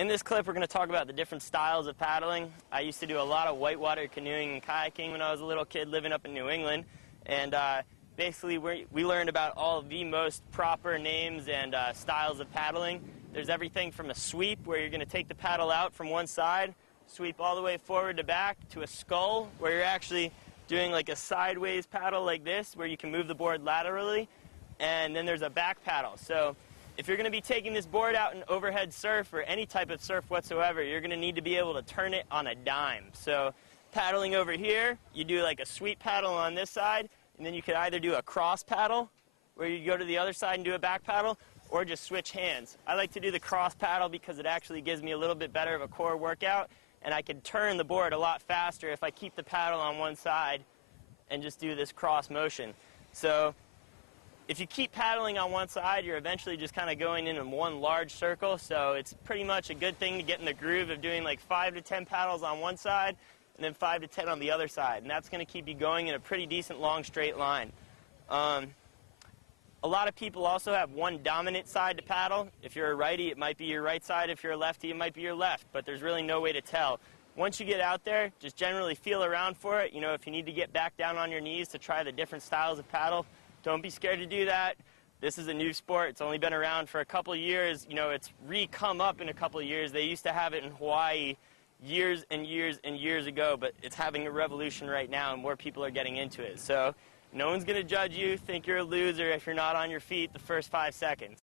In this clip, we're going to talk about the different styles of paddling. I used to do a lot of whitewater canoeing and kayaking when I was a little kid living up in New England. And basically, we learned about all the most proper names and styles of paddling. There's everything from a sweep, where you're going to take the paddle out from one side, sweep all the way forward to back, to a scull, where you're actually doing like a sideways paddle like this, where you can move the board laterally. And then there's a back paddle. So if you're going to be taking this board out in overhead surf or any type of surf whatsoever, you're going to need to be able to turn it on a dime. So paddling over here, you do like a sweep paddle on this side, and then you could either do a cross paddle, where you go to the other side and do a back paddle, or just switch hands. I like to do the cross paddle because it actually gives me a little bit better of a core workout, and I can turn the board a lot faster if I keep the paddle on one side and just do this cross motion. So if you keep paddling on one side, you're eventually just kind of going in one large circle, so it's pretty much a good thing to get in the groove of doing like 5 to 10 paddles on one side and then 5 to 10 on the other side, and that's going to keep you going in a pretty decent long straight line. A lot of people also have one dominant side to paddle. If you're a righty, it might be your right side. If you're a lefty, it might be your left, but there's really no way to tell. Once you get out there, just generally feel around for it. You know, if you need to get back down on your knees to try the different styles of paddle, don't be scared to do that. This is a new sport. It's only been around for a couple years. You know, it's re-come up in a couple years. They used to have it in Hawaii years and years and years ago, but it's having a revolution right now, and more people are getting into it. So no one's going to judge you, think you're a loser if you're not on your feet the first 5 seconds.